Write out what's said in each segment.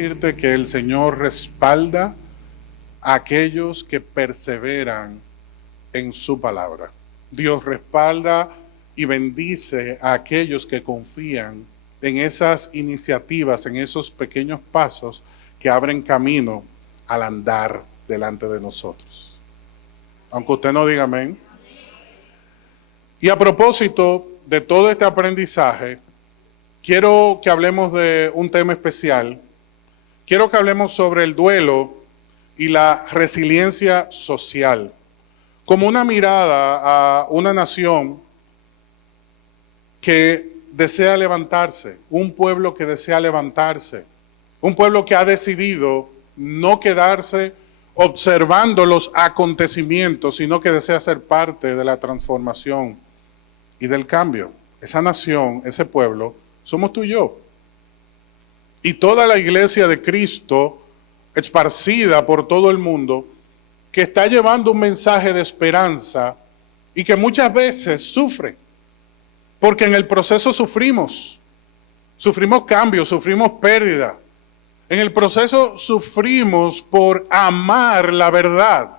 decirte que el Señor respalda a aquellos que perseveran en su palabra. Dios respalda y bendice a aquellos que confían en esas iniciativas, en esos pequeños pasos que abren camino al andar delante de nosotros. Aunque usted no diga amén. Y a propósito de todo este aprendizaje, quiero que hablemos de un tema especial. Quiero que hablemos sobre el duelo y la resiliencia social, como una mirada a una nación que desea levantarse, un pueblo que desea levantarse, un pueblo que ha decidido no quedarse observando los acontecimientos, sino que desea ser parte de la transformación y del cambio. Esa nación, ese pueblo, somos tú y yo. Y toda la iglesia de Cristo, esparcida por todo el mundo, que está llevando un mensaje de esperanza y que muchas veces sufre, porque en el proceso sufrimos cambios, sufrimos pérdida. En el proceso sufrimos por amar la verdad.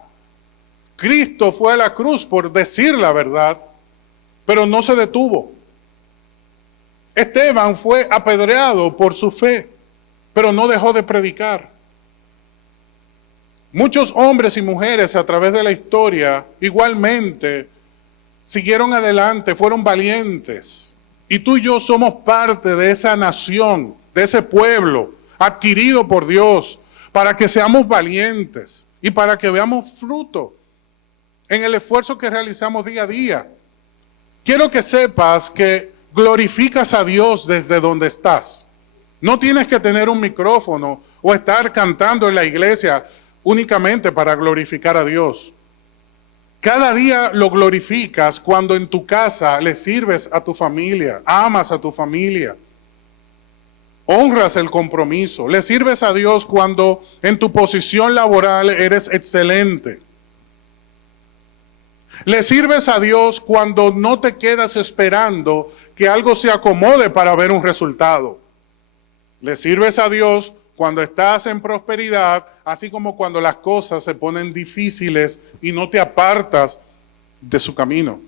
Cristo fue a la cruz por decir la verdad, pero no se detuvo. Esteban fue apedreado por su fe, pero no dejó de predicar. Muchos hombres y mujeres a través de la historia igualmente siguieron adelante, fueron valientes. Y tú y yo somos parte de esa nación, de ese pueblo adquirido por Dios, para que seamos valientes y para que veamos fruto en el esfuerzo que realizamos día a día. Quiero que sepas que glorificas a Dios desde donde estás. No tienes que tener un micrófono o estar cantando en la iglesia únicamente para glorificar a Dios. Cada día lo glorificas cuando en tu casa le sirves a tu familia, amas a tu familia, honras el compromiso, le sirves a Dios cuando en tu posición laboral eres excelente. Le sirves a Dios cuando no te quedas esperando que algo se acomode para ver un resultado. Le sirves a Dios cuando estás en prosperidad, así como cuando las cosas se ponen difíciles y no te apartas de su camino.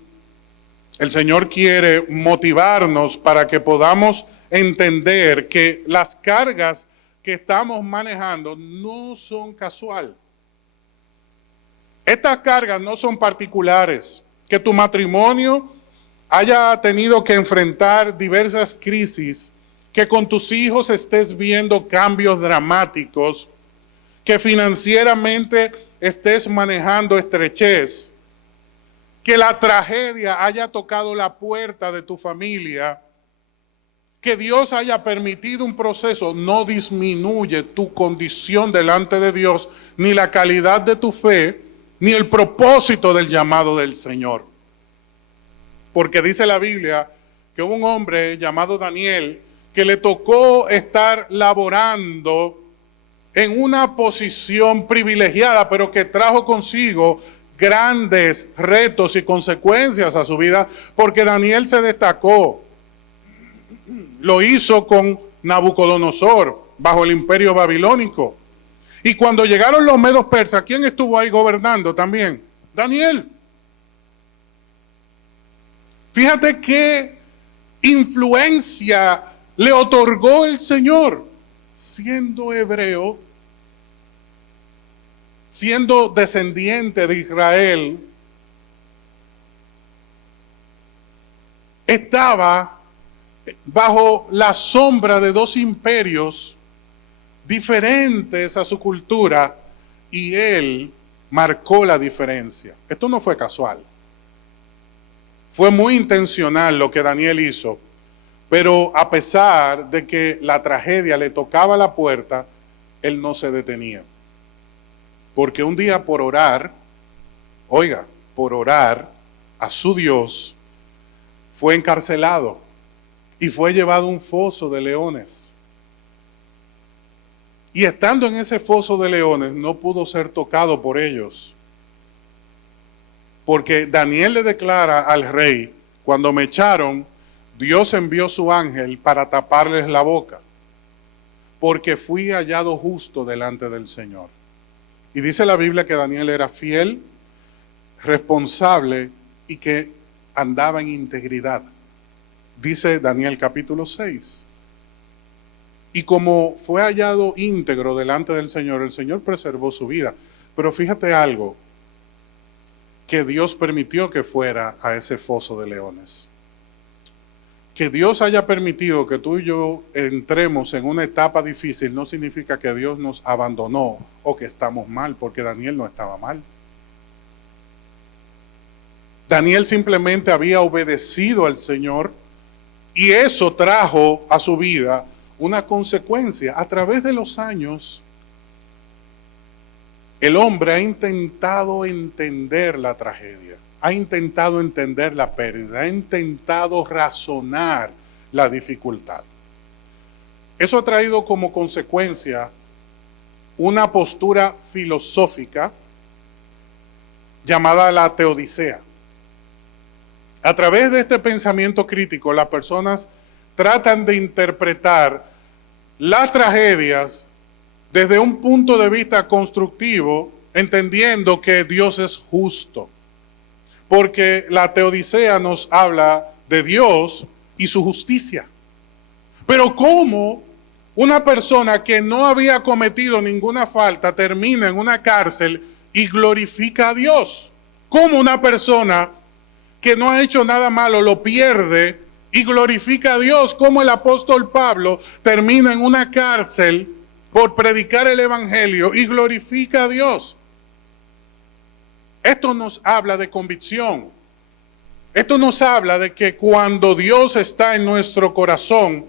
El Señor quiere motivarnos para que podamos entender que las cargas que estamos manejando no son casuales. Estas cargas no son particulares. Que tu matrimonio haya tenido que enfrentar diversas crisis, que con tus hijos estés viendo cambios dramáticos, que financieramente estés manejando estrechez, que la tragedia haya tocado la puerta de tu familia, que Dios haya permitido un proceso, no disminuye tu condición delante de Dios, ni la calidad de tu fe, ni el propósito del llamado del Señor. Porque dice la Biblia que hubo un hombre llamado Daniel que le tocó estar laborando en una posición privilegiada, pero que trajo consigo grandes retos y consecuencias a su vida, porque Daniel se destacó. Lo hizo con Nabucodonosor bajo el imperio babilónico. Y cuando llegaron los medos persas, ¿quién estuvo ahí gobernando también? Daniel. Fíjate qué influencia le otorgó el Señor, siendo hebreo, siendo descendiente de Israel, estaba bajo la sombra de dos imperios diferentes a su cultura y él marcó la diferencia. Esto no fue casual. Fue muy intencional lo que Daniel hizo, pero a pesar de que la tragedia le tocaba la puerta, él no se detenía. Porque un día por orar, por orar a su Dios, fue encarcelado y fue llevado a un foso de leones. Y estando en ese foso de leones, no pudo ser tocado por ellos. Porque Daniel le declara al rey, cuando me echaron, Dios envió su ángel para taparles la boca. porque fui hallado justo delante del Señor. Y dice la Biblia que Daniel era fiel, responsable y que andaba en integridad. Dice Daniel capítulo 6. Y como fue hallado íntegro delante del Señor, el Señor preservó su vida. Pero fíjate algo, que Dios permitió que fuera a ese foso de leones. Que Dios haya permitido que tú y yo entremos en una etapa difícil no significa que Dios nos abandonó o que estamos mal, porque Daniel no estaba mal. Daniel simplemente había obedecido al Señor y eso trajo a su vida una consecuencia. A través de los años, el hombre ha intentado entender la tragedia, ha intentado entender la pérdida, ha intentado razonar la dificultad. Eso ha traído como consecuencia una postura filosófica llamada la teodicea. A través de este pensamiento crítico, las personas tratan de interpretar las tragedias desde un punto de vista constructivo, entendiendo que Dios es justo. Porque la teodicea nos habla de Dios y su justicia. Pero ¿cómo una persona que no había cometido ninguna falta termina en una cárcel y glorifica a Dios? ¿Cómo una persona que no ha hecho nada malo lo pierde y glorifica a Dios? ¿Cómo el apóstol Pablo termina en una cárcel por predicar el evangelio y glorifica a Dios? Esto nos habla de convicción. Esto nos habla de que cuando Dios está en nuestro corazón,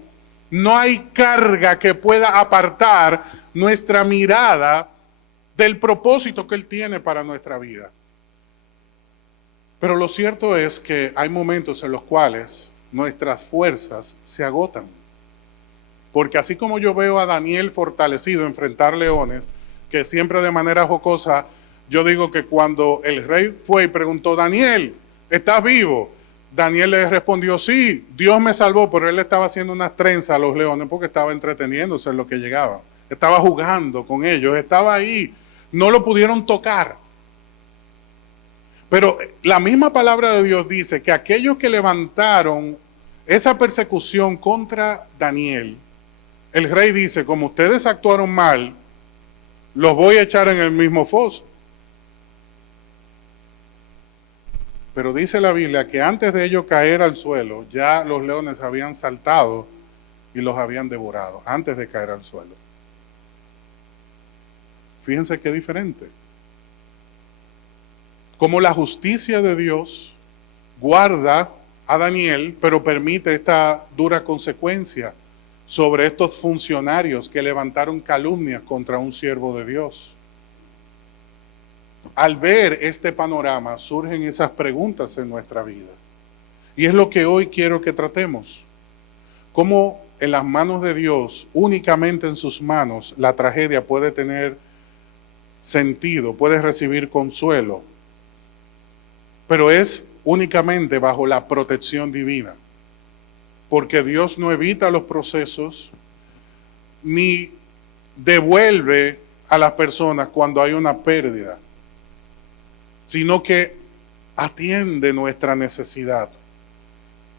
no hay carga que pueda apartar nuestra mirada del propósito que Él tiene para nuestra vida. Pero lo cierto es que hay momentos en los cuales nuestras fuerzas se agotan. Porque así como yo veo a Daniel fortalecido enfrentar leones, que siempre de manera jocosa, yo digo que cuando el rey fue y preguntó, Daniel, ¿estás vivo? Daniel le respondió, sí, Dios me salvó, pero él estaba haciendo unas trenzas a los leones porque estaba entreteniéndose en lo que llegaba. Estaba jugando con ellos, estaba ahí, no lo pudieron tocar. Pero la misma palabra de Dios dice que aquellos que levantaron esa persecución contra Daniel, el rey dice, como ustedes actuaron mal, los voy a echar en el mismo foso. Pero dice la Biblia que antes de ellos caer al suelo, ya los leones habían saltado y los habían devorado, antes de caer al suelo. Fíjense qué diferente. Como la justicia de Dios guarda a Daniel, pero permite esta dura consecuencia sobre estos funcionarios que levantaron calumnias contra un siervo de Dios. Al ver este panorama surgen esas preguntas en nuestra vida. Y es lo que hoy quiero que tratemos. Cómo en las manos de Dios, únicamente en sus manos, la tragedia puede tener sentido, puede recibir consuelo. Pero es únicamente bajo la protección divina. Porque Dios no evita los procesos ni devuelve a las personas cuando hay una pérdida, sino que atiende nuestra necesidad,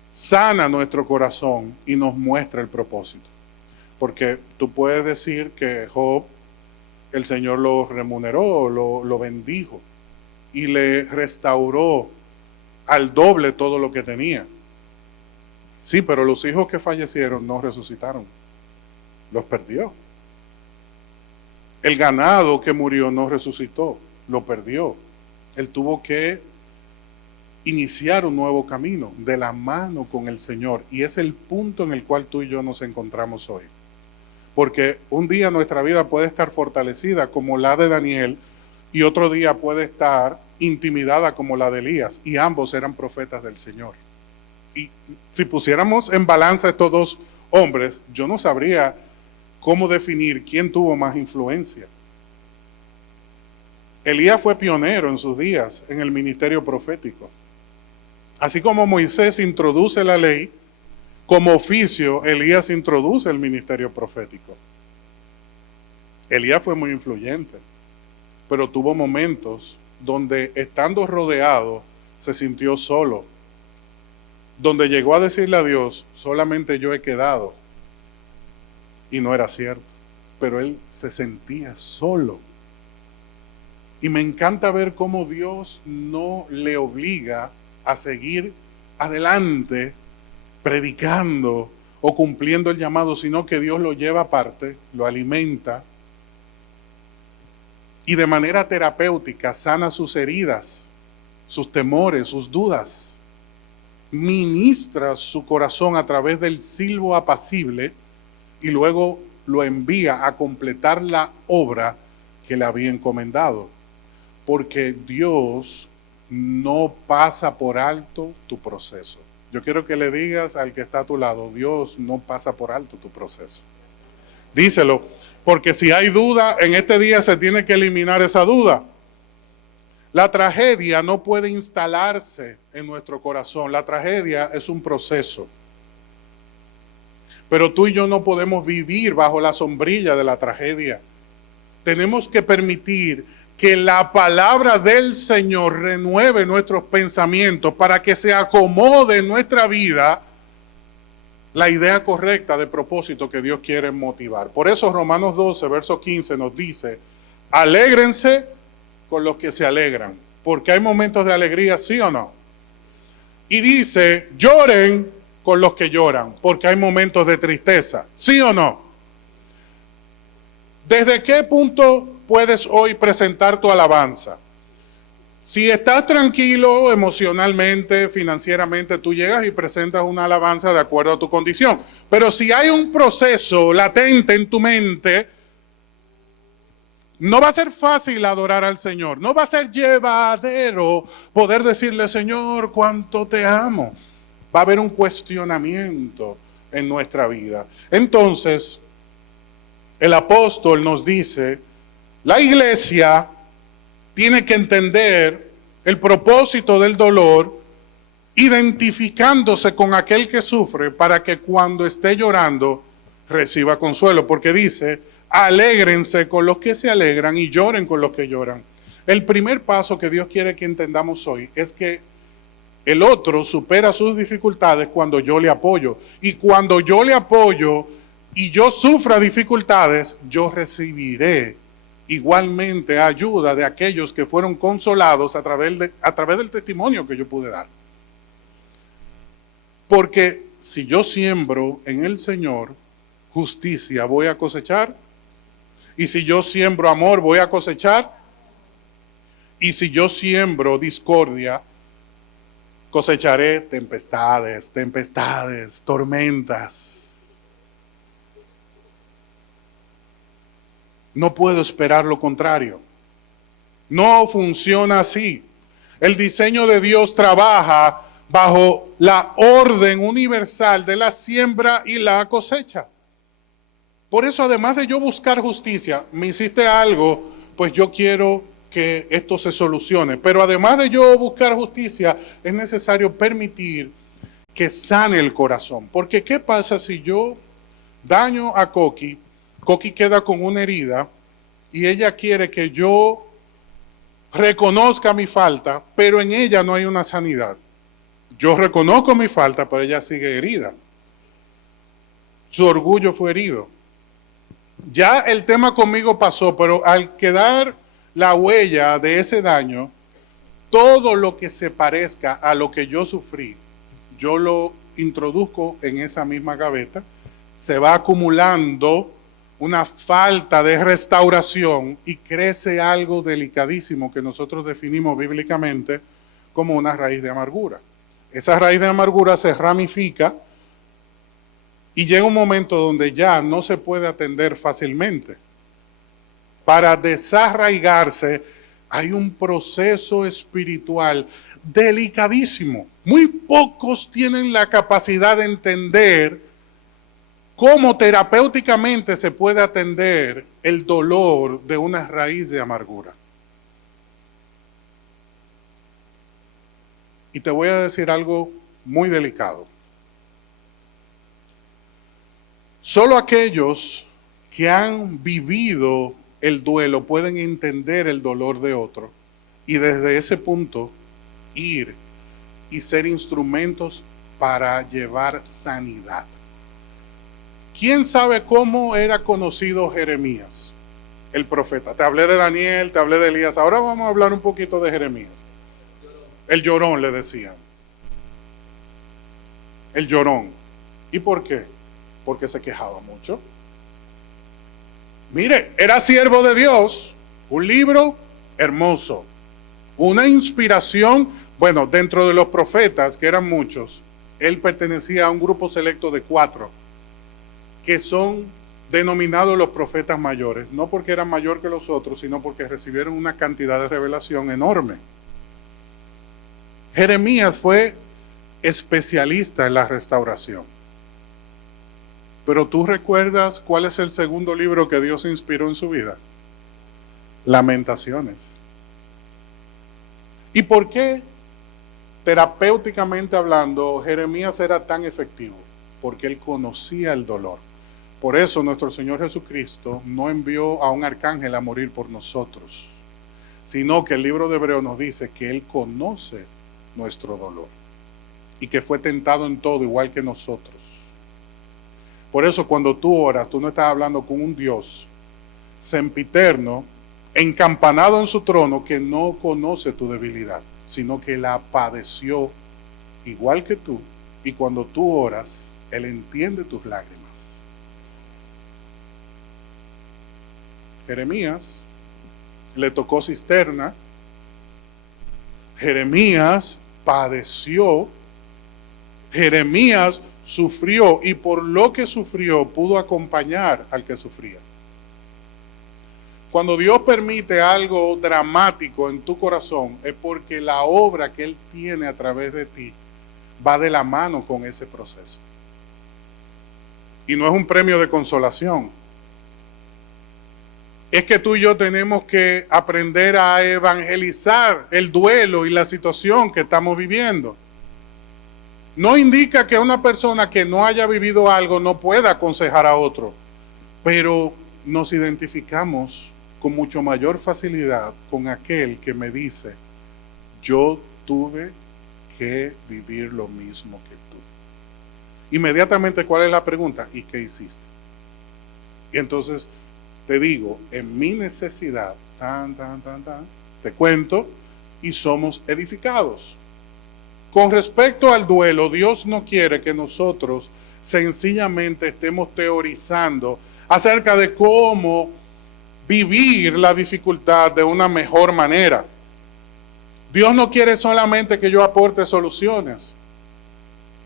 sana nuestro corazón y nos muestra el propósito. Porque tú puedes decir que Job, el Señor lo remuneró, lo bendijo y le restauró al doble todo lo que tenía. Sí, pero los hijos que fallecieron no resucitaron, los perdió. El ganado que murió no resucitó, lo perdió. Él tuvo que iniciar un nuevo camino de la mano con el Señor. Y es el punto en el cual tú y yo nos encontramos hoy. Porque un día nuestra vida puede estar fortalecida como la de Daniel y otro día puede estar intimidada como la de Elías. Y ambos eran profetas del Señor. Y si pusiéramos en balanza estos dos hombres, yo no sabría cómo definir quién tuvo más influencia. Elías fue pionero en sus días en el ministerio profético. Así como Moisés introduce la ley, como oficio, Elías introduce el ministerio profético. Elías fue muy influyente, pero tuvo momentos donde estando rodeado se sintió solo, donde llegó a decirle a Dios, solamente yo he quedado, y no era cierto, pero él se sentía solo. Y me encanta ver cómo Dios no le obliga a seguir adelante predicando o cumpliendo el llamado, sino que Dios lo lleva aparte, lo alimenta y de manera terapéutica sana sus heridas, sus temores, sus dudas. Ministra su corazón a través del silbo apacible y luego lo envía a completar la obra que le había encomendado. Porque Dios no pasa por alto tu proceso. Yo quiero que le digas al que está a tu lado, Dios no pasa por alto tu proceso. Díselo, porque si hay duda, en este día se tiene que eliminar esa duda. La tragedia no puede instalarse en nuestro corazón. La tragedia es un proceso. Pero tú y yo no podemos vivir bajo la sombrilla de la tragedia. Tenemos que permitir que la palabra del Señor renueve nuestros pensamientos para que se acomode en nuestra vida la idea correcta de propósito que Dios quiere motivar. Por eso Romanos 12, verso 15 nos dice, alégrense con los que se alegran, porque hay momentos de alegría, ¿sí o no? Y dice, lloren con los que lloran, porque hay momentos de tristeza, ¿sí o no? ¿Desde qué punto puedes hoy presentar tu alabanza? Si estás tranquilo emocionalmente, financieramente, tú llegas y presentas una alabanza de acuerdo a tu condición. Pero si hay un proceso latente en tu mente, no va a ser fácil adorar al Señor. No va a ser llevadero poder decirle, Señor, cuánto te amo. Va a haber un cuestionamiento en nuestra vida. Entonces, el apóstol nos dice, la iglesia tiene que entender el propósito del dolor, identificándose con aquel que sufre para que cuando esté llorando reciba consuelo. Porque dice, alégrense con los que se alegran y lloren con los que lloran. El primer paso que Dios quiere que entendamos hoy es que el otro supera sus dificultades cuando yo le apoyo. Y cuando yo le apoyo y yo sufra dificultades, yo recibiré igualmente ayuda de aquellos que fueron consolados a través del testimonio que yo pude dar. Porque si yo siembro en el Señor justicia, voy a cosechar. Y si yo siembro amor, voy a cosechar. Y si yo siembro discordia, cosecharé tempestades, tormentas. No puedo esperar lo contrario. No funciona así. El diseño de Dios trabaja bajo la orden universal de la siembra y la cosecha. Por eso, además de yo buscar justicia, me hiciste algo, pues yo quiero que esto se solucione. Pero además de yo buscar justicia, es necesario permitir que sane el corazón. Porque ¿qué pasa si yo daño a Coqui? Coqui queda con una herida y ella quiere que yo reconozca mi falta, pero en ella no hay una sanidad. Yo reconozco mi falta, pero ella sigue herida. Su orgullo fue herido. Ya el tema conmigo pasó, pero al quedar la huella de ese daño, todo lo que se parezca a lo que yo sufrí, yo lo introduzco en esa misma gaveta, se va acumulando una falta de restauración y crece algo delicadísimo que nosotros definimos bíblicamente como una raíz de amargura. Esa raíz de amargura se ramifica y llega un momento donde ya no se puede atender fácilmente. Para desarraigarse hay un proceso espiritual delicadísimo. Muy pocos tienen la capacidad de entender cómo terapéuticamente se puede atender el dolor de una raíz de amargura. Y te voy a decir algo muy delicado. Solo aquellos que han vivido el duelo pueden entender el dolor de otro y desde ese punto ir y ser instrumentos para llevar sanidad. ¿Quién sabe cómo era conocido Jeremías, el profeta? Te hablé de Daniel, te hablé de Elías, ahora vamos a hablar un poquito de Jeremías. El llorón le decían. El llorón. ¿Y por qué? Porque se quejaba mucho. Mire, era siervo de Dios, un libro hermoso, una inspiración, bueno, dentro de los profetas, que eran muchos, él pertenecía a un grupo selecto de 4, que son denominados los profetas mayores, no porque eran mayor que los otros, sino porque recibieron una cantidad de revelación enorme. Jeremías fue especialista en la restauración. Pero ¿tú recuerdas cuál es el segundo libro que Dios inspiró en su vida? Lamentaciones. ¿Y por qué, terapéuticamente hablando, Jeremías era tan efectivo? Porque él conocía el dolor. Por eso nuestro Señor Jesucristo no envió a un arcángel a morir por nosotros, sino que el libro de Hebreos nos dice que Él conoce nuestro dolor y que fue tentado en todo igual que nosotros. Por eso cuando tú oras, tú no estás hablando con un Dios sempiterno, encampanado en su trono, que no conoce tu debilidad, sino que la padeció igual que tú, y cuando tú oras, Él entiende tus lágrimas. Jeremías le tocó cisterna, Jeremías padeció, Jeremías sufrió y por lo que sufrió pudo acompañar al que sufría. Cuando Dios permite algo dramático en tu corazón es porque la obra que Él tiene a través de ti va de la mano con ese proceso. Y no es un premio de consolación. Es que tú y yo tenemos que aprender a evangelizar el duelo y la situación que estamos viviendo. No indica que una persona que no haya vivido algo no pueda aconsejar a otro, pero nos identificamos con mucho mayor facilidad con aquel que me dice, yo tuve que vivir lo mismo que tú. Inmediatamente, ¿cuál es la pregunta? ¿Y qué hiciste? Y entonces te digo, en mi necesidad, te cuento y somos edificados. Con respecto al duelo, Dios no quiere que nosotros sencillamente estemos teorizando acerca de cómo vivir la dificultad de una mejor manera. Dios no quiere solamente que yo aporte soluciones.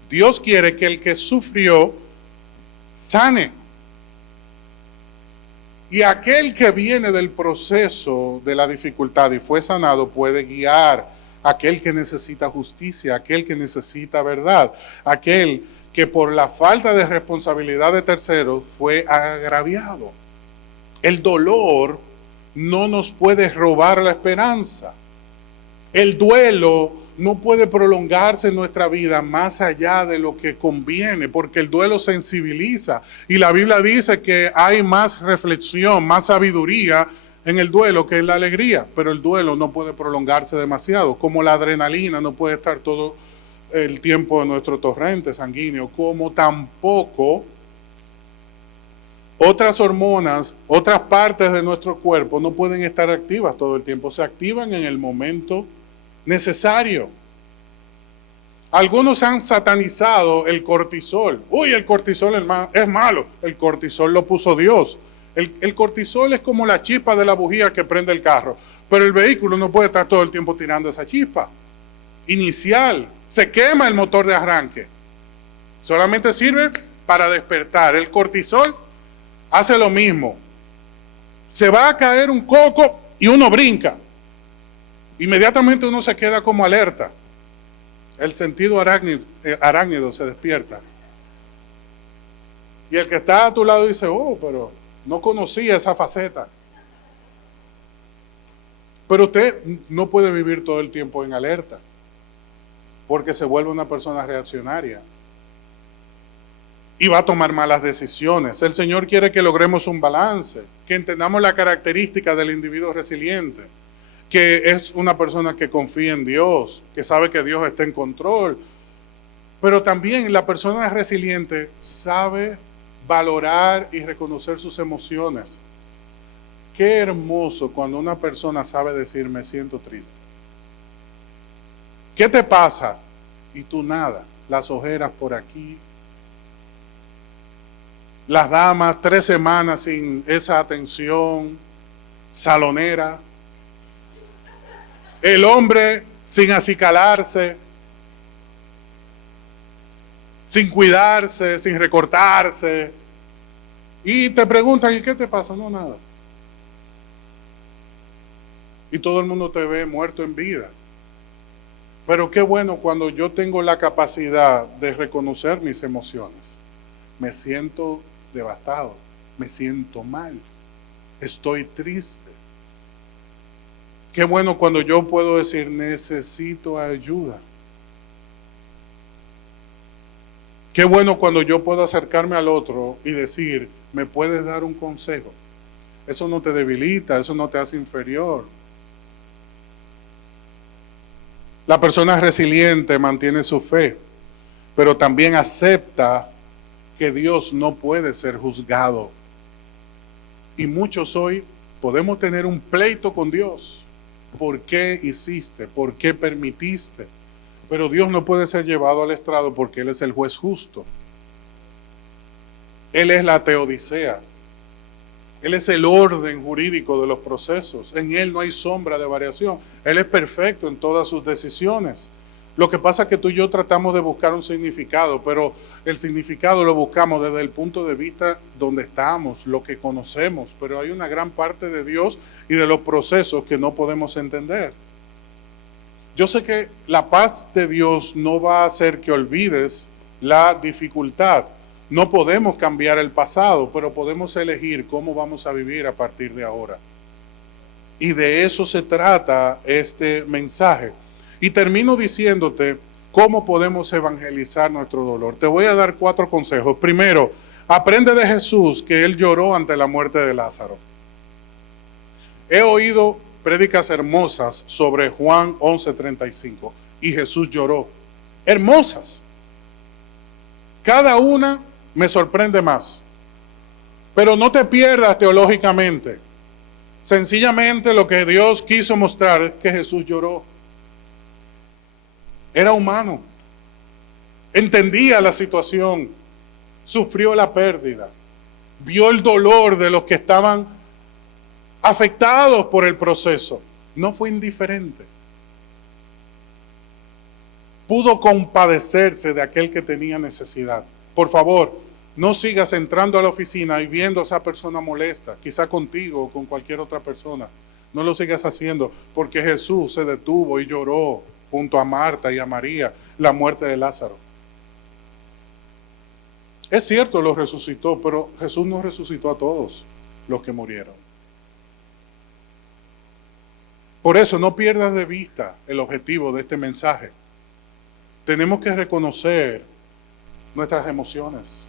Dios quiere que el que sufrió sane. Y aquel que viene del proceso de la dificultad y fue sanado puede guiar a aquel que necesita justicia, aquel que necesita verdad, aquel que por la falta de responsabilidad de terceros fue agraviado. El dolor no nos puede robar la esperanza. El duelo no puede prolongarse en nuestra vida más allá de lo que conviene, porque el duelo sensibiliza. Y la Biblia dice que hay más reflexión, más sabiduría en el duelo que en la alegría, pero el duelo no puede prolongarse demasiado, como la adrenalina no puede estar todo el tiempo en nuestro torrente sanguíneo, como tampoco otras hormonas, otras partes de nuestro cuerpo no pueden estar activas todo el tiempo, se activan en el momento necesario. Algunos han satanizado el cortisol. Uy, el cortisol es malo. El cortisol lo puso Dios. El cortisol es como la chispa de la bujía que prende el carro, pero el vehículo no puede estar todo el tiempo tirando esa chispa inicial. Se quema el motor de arranque. Solamente sirve para despertar. El cortisol hace lo mismo. Se va a caer un coco y uno brinca. Inmediatamente uno se queda como alerta. El sentido arácnido se despierta. Y el que está a tu lado dice, oh, pero no conocía esa faceta. Pero usted no puede vivir todo el tiempo en alerta, porque se vuelve una persona reaccionaria. y va a tomar malas decisiones. El Señor quiere que logremos un balance, que entendamos la característica del individuo resiliente, que es una persona que confía en Dios, que sabe que Dios está en control, pero también la persona resiliente sabe valorar y reconocer sus emociones. Qué hermoso cuando una persona sabe decir, me siento triste. ¿Qué te pasa? Y tú nada, las ojeras por aquí. Las damas 3 semanas sin esa atención salonera. El hombre sin acicalarse, sin cuidarse, sin recortarse. Y te preguntan, ¿y qué te pasa? No, nada. Y todo el mundo te ve muerto en vida. Pero qué bueno cuando yo tengo la capacidad de reconocer mis emociones. Me siento devastado, me siento mal, estoy triste. Qué bueno cuando yo puedo decir, necesito ayuda. Qué bueno cuando yo puedo acercarme al otro y decir, ¿me puedes dar un consejo? Eso no te debilita, eso no te hace inferior. La persona resiliente mantiene su fe, pero también acepta que Dios no puede ser juzgado. Y muchos hoy podemos tener un pleito con Dios. ¿Por qué hiciste? ¿Por qué permitiste? Pero Dios no puede ser llevado al estrado porque Él es el juez justo. Él es la teodicea. Él es el orden jurídico de los procesos. En Él no hay sombra de variación. Él es perfecto en todas sus decisiones. Lo que pasa es que tú y yo tratamos de buscar un significado, pero el significado lo buscamos desde el punto de vista donde estamos, lo que conocemos, pero hay una gran parte de Dios y de los procesos que no podemos entender. Yo sé que la paz de Dios no va a hacer que olvides la dificultad. No podemos cambiar el pasado, pero podemos elegir cómo vamos a vivir a partir de ahora. Y de eso se trata este mensaje. Y termino diciéndote cómo podemos evangelizar nuestro dolor. Te voy a dar 4 consejos. Primero, aprende de Jesús que Él lloró ante la muerte de Lázaro. He oído prédicas hermosas sobre Juan 11:35 y Jesús lloró. Hermosas. Cada una me sorprende más. Pero no te pierdas teológicamente. Sencillamente lo que Dios quiso mostrar es que Jesús lloró. Era humano. Entendía la situación. Sufrió la pérdida. Vio el dolor de los que estaban afectados por el proceso. No fue indiferente. Pudo compadecerse de aquel que tenía necesidad. Por favor, no sigas entrando a la oficina y viendo a esa persona molesta, quizá contigo o con cualquier otra persona. No lo sigas haciendo, porque Jesús se detuvo y lloró junto a Marta y a María la muerte de Lázaro. Es cierto, lo resucitó, pero Jesús no resucitó a todos los que murieron. Por eso no pierdas de vista el objetivo de este mensaje. Tenemos que reconocer nuestras emociones.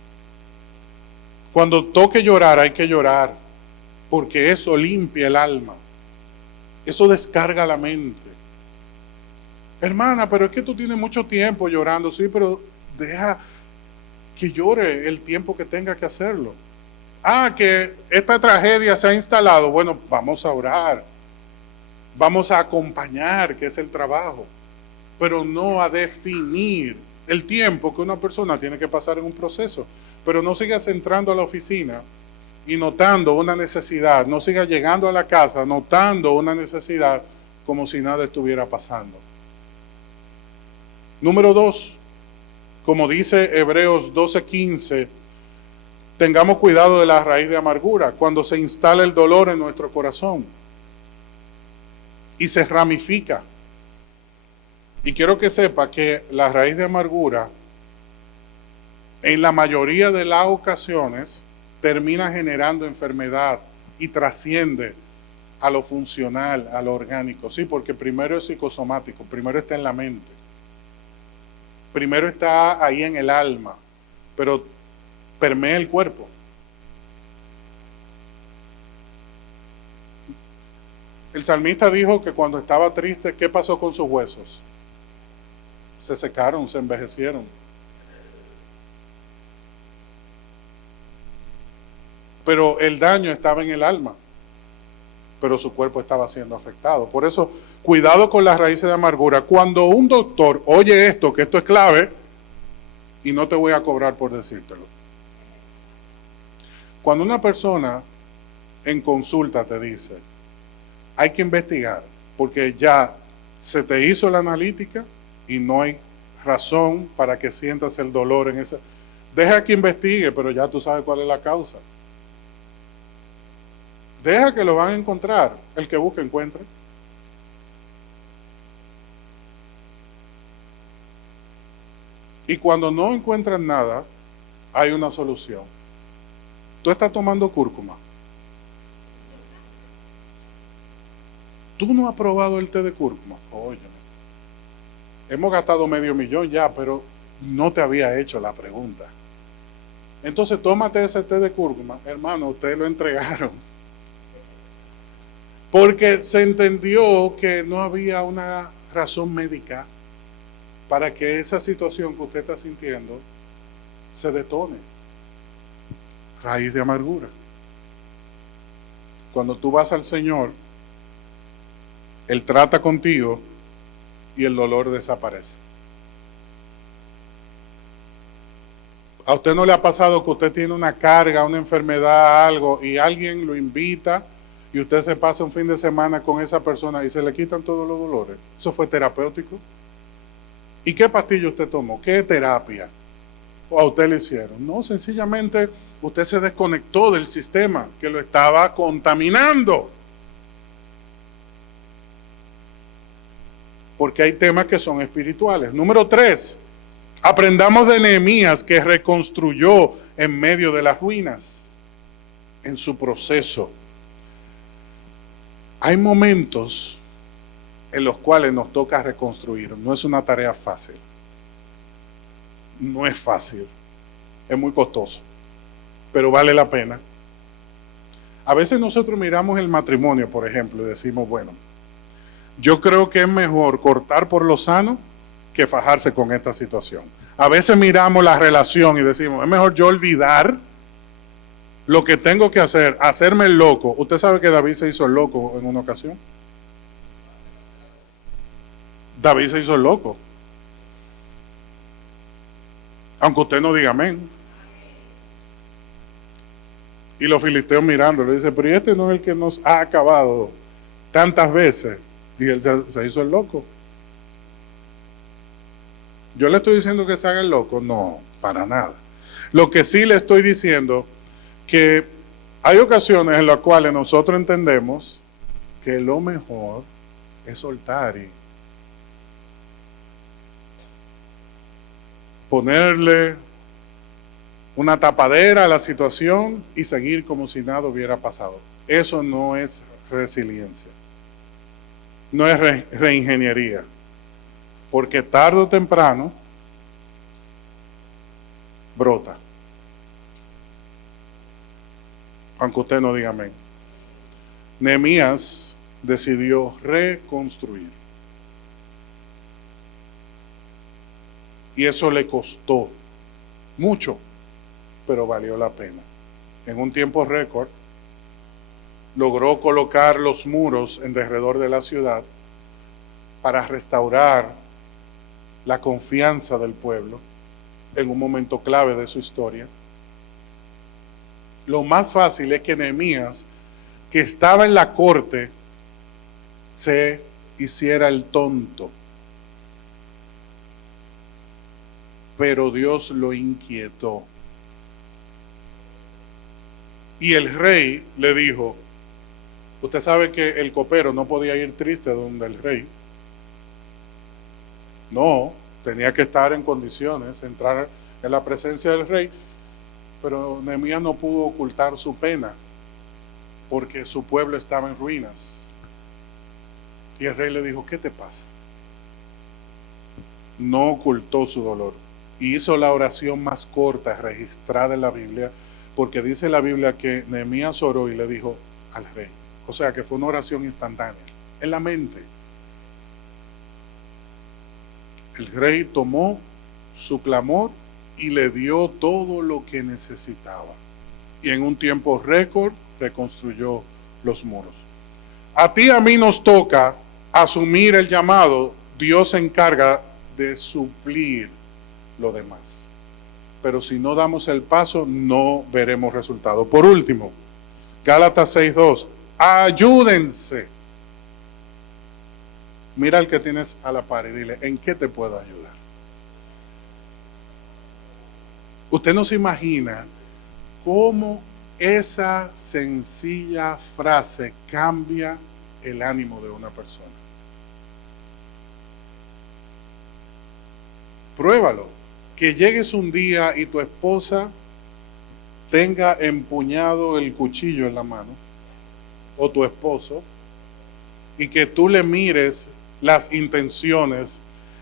Cuando toque llorar, hay que llorar, porque eso limpia el alma. Eso descarga la mente. Hermana, pero es que tú tienes mucho tiempo llorando. Sí, pero deja que llore el tiempo que tenga que hacerlo. Que esta tragedia se ha instalado. Bueno, vamos a orar. Vamos a acompañar, que es el trabajo. Pero no a definir el tiempo que una persona tiene que pasar en un proceso. Pero no sigas entrando a la oficina y notando una necesidad. No sigas llegando a la casa notando una necesidad como si nada estuviera pasando. Número 2, como dice Hebreos 12:15, tengamos cuidado de la raíz de amargura cuando se instala el dolor en nuestro corazón y se ramifica. Y quiero que sepa que la raíz de amargura, en la mayoría de las ocasiones, termina generando enfermedad y trasciende a lo funcional, a lo orgánico. Sí, porque primero es psicosomático, primero está en la mente. Primero está ahí en el alma, pero permea el cuerpo. El salmista dijo que cuando estaba triste, ¿qué pasó con sus huesos? Se secaron, se envejecieron. Pero el daño estaba en el alma, pero su cuerpo estaba siendo afectado. Por eso, cuidado con las raíces de amargura. Cuando un doctor oye esto, que esto es clave, y no te voy a cobrar por decírtelo. Cuando una persona en consulta te dice, hay que investigar, porque ya se te hizo la analítica y no hay razón para que sientas el dolor en esa. Deja que investigue, pero ya tú sabes cuál es la causa. Deja que lo van a encontrar. El que busca encuentre. Y cuando no encuentran nada, hay una solución. Tú estás tomando cúrcuma. Tú no has probado el té de cúrcuma. Oye, hemos gastado $500,000 ya, pero no te había hecho la pregunta. Entonces tómate ese té de cúrcuma. Hermano, ustedes lo entregaron. Porque se entendió que no había una razón médica para que esa situación que usted está sintiendo se detone. Raíz de amargura. Cuando tú vas al Señor, Él trata contigo y el dolor desaparece. ¿A usted no le ha pasado que usted tiene una carga, una enfermedad, algo, y alguien lo invita y usted se pasa un fin de semana con esa persona y se le quitan todos los dolores? ¿Eso fue terapéutico? ¿Y qué pastilla usted tomó? ¿Qué terapia? ¿O a usted le hicieron? No, sencillamente usted se desconectó del sistema que lo estaba contaminando. Porque hay temas que son espirituales. Número 3, aprendamos de Nehemías, que reconstruyó en medio de las ruinas, en su proceso. Hay momentos en los cuales nos toca reconstruir. No es una tarea fácil. No es fácil. Es muy costoso. Pero vale la pena. A veces nosotros miramos el matrimonio, por ejemplo, y decimos, bueno, yo creo que es mejor cortar por lo sano que fajarse con esta situación. A veces miramos la relación y decimos, es mejor yo olvidar lo que tengo que hacer, hacerme el loco. Usted sabe que David se hizo el loco en una ocasión. David se hizo el loco. Aunque usted no diga amén. Y los filisteos mirándolo, dice, pero ¿y este no es el que nos ha acabado tantas veces? Y él se hizo el loco. Yo le estoy diciendo que se haga el loco, no, para nada. Lo que sí le estoy diciendo, que hay ocasiones en las cuales nosotros entendemos que lo mejor es soltar y ponerle una tapadera a la situación y seguir como si nada hubiera pasado. Eso no es resiliencia. No es reingeniería. Porque tarde o temprano brota. Aunque usted no diga amén. Nehemías decidió reconstruir. Y eso le costó mucho, pero valió la pena. En un tiempo récord, logró colocar los muros en derredor de la ciudad para restaurar la confianza del pueblo en un momento clave de su historia. Lo más fácil es que Nehemías, que estaba en la corte, se hiciera el tonto. Pero Dios lo inquietó. Y el rey le dijo, usted sabe que el copero no podía ir triste donde el rey. No, tenía que estar en condiciones, entrar en la presencia del rey, pero Nehemías no pudo ocultar su pena, porque su pueblo estaba en ruinas. Y el rey le dijo, ¿qué te pasa? No ocultó su dolor. y hizo la oración más corta registrada en la Biblia, porque dice la Biblia que Nehemías oró y le dijo al rey. O sea que fue una oración instantánea, en la mente. El rey tomó su clamor y le dio todo lo que necesitaba. Y en un tiempo récord reconstruyó los muros. A ti y a mí nos toca asumir el llamado. Dios se encarga de suplir lo demás. Pero si no damos el paso, no veremos resultados. Por último, Gálatas 6:2. Ayúdense. Mira al que tienes a la par y dile, ¿en qué te puedo ayudar? Usted no se imagina cómo esa sencilla frase cambia el ánimo de una persona. Pruébalo. Que llegues un día y tu esposa tenga empuñado el cuchillo en la mano, o tu esposo, y que tú le mires las intenciones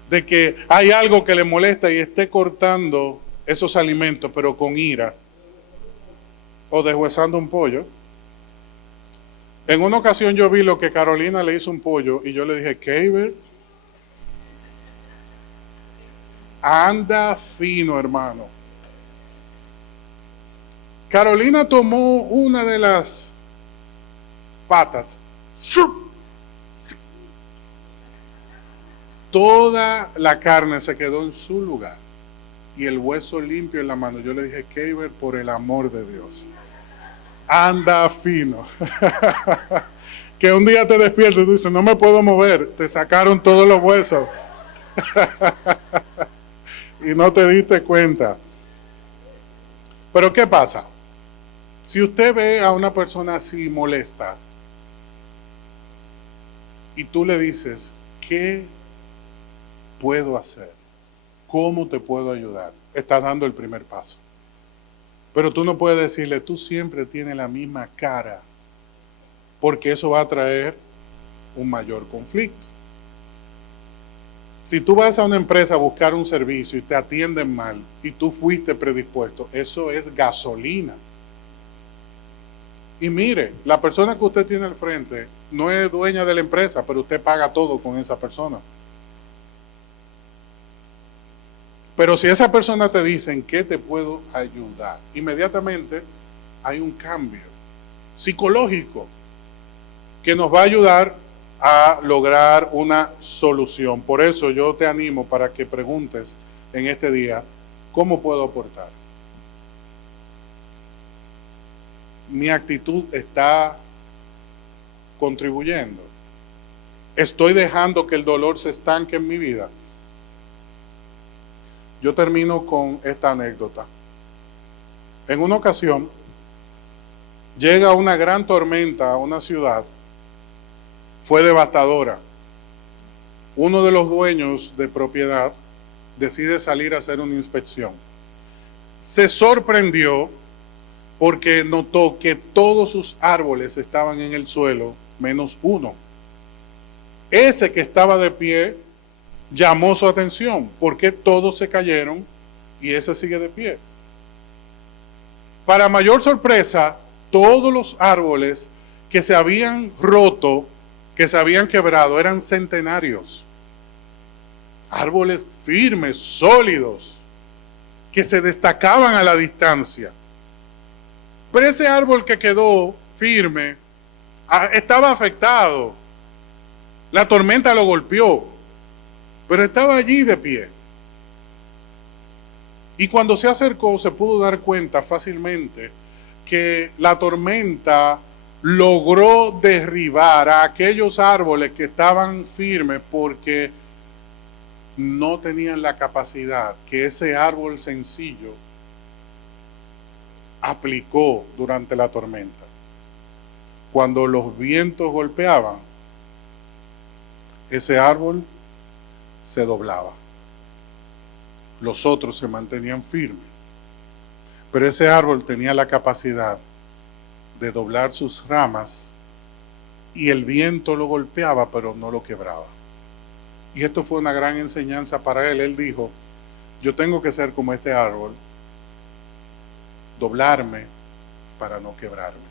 de que hay algo que le molesta y esté cortando esos alimentos, pero con ira, o deshuesando un pollo. En una ocasión yo vi lo que Carolina le hizo un pollo y yo le dije, Keiber, anda fino, hermano. Carolina tomó una de las patas. Toda la carne se quedó en su lugar y el hueso limpio en la mano. Yo le dije, Keiber, por el amor de Dios, anda fino. Que un día te despiertes y tú dices, no me puedo mover, te sacaron todos los huesos. Y no te diste cuenta. Pero ¿qué pasa? Si usted ve a una persona así molesta y tú le dices, ¿qué puedo hacer? ¿Cómo te puedo ayudar? Estás dando el primer paso. Pero tú no puedes decirle, tú siempre tienes la misma cara, porque eso va a traer un mayor conflicto. Si tú vas a una empresa a buscar un servicio y te atienden mal y tú fuiste predispuesto, eso es gasolina. Y mire, la persona que usted tiene al frente no es dueña de la empresa, pero usted paga todo con esa persona. Pero si esa persona te dice, ¿en qué te puedo ayudar? Inmediatamente hay un cambio psicológico que nos va a ayudar a lograr una solución. Por eso yo te animo para que preguntes en este día, ¿cómo puedo aportar? Mi actitud está contribuyendo. Estoy dejando que el dolor se estanque en mi vida. Yo termino con esta anécdota. En una ocasión, llega una gran tormenta a una ciudad. Fue devastadora. Uno de los dueños de propiedad decide salir a hacer una inspección. Se sorprendió porque notó que todos sus árboles estaban en el suelo, menos uno. Ese que estaba de pie llamó su atención, porque todos se cayeron y ese sigue de pie. Para mayor sorpresa, todos los árboles que se habían roto, que se habían quebrado, eran centenarios. Árboles firmes, sólidos, que se destacaban a la distancia. Pero ese árbol que quedó firme estaba afectado. La tormenta lo golpeó, pero estaba allí de pie. Y cuando se acercó se pudo dar cuenta fácilmente que la tormenta logró derribar a aquellos árboles que estaban firmes porque no tenían la capacidad que ese árbol sencillo aplicó durante la tormenta. Cuando los vientos golpeaban, ese árbol se doblaba. Los otros se mantenían firmes. Pero ese árbol tenía la capacidad de doblar sus ramas y el viento lo golpeaba, pero no lo quebraba. Y esto fue una gran enseñanza para él. Él dijo, Yo tengo que ser como este árbol, doblarme para no quebrarme.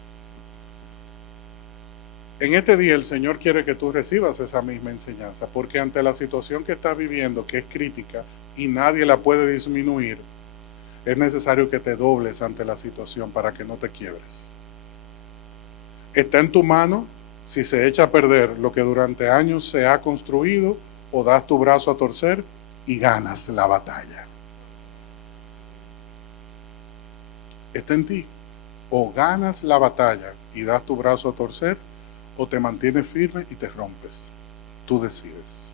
En este día el Señor quiere que tú recibas esa misma enseñanza, porque ante la situación que estás viviendo, que es crítica y nadie la puede disminuir, es necesario que te dobles ante la situación para que no te quiebres. Está en tu mano si se echa a perder lo que durante años se ha construido, o das tu brazo a torcer y ganas la batalla. Está en ti. O ganas la batalla y das tu brazo a torcer, o te mantienes firme y te rompes. Tú decides.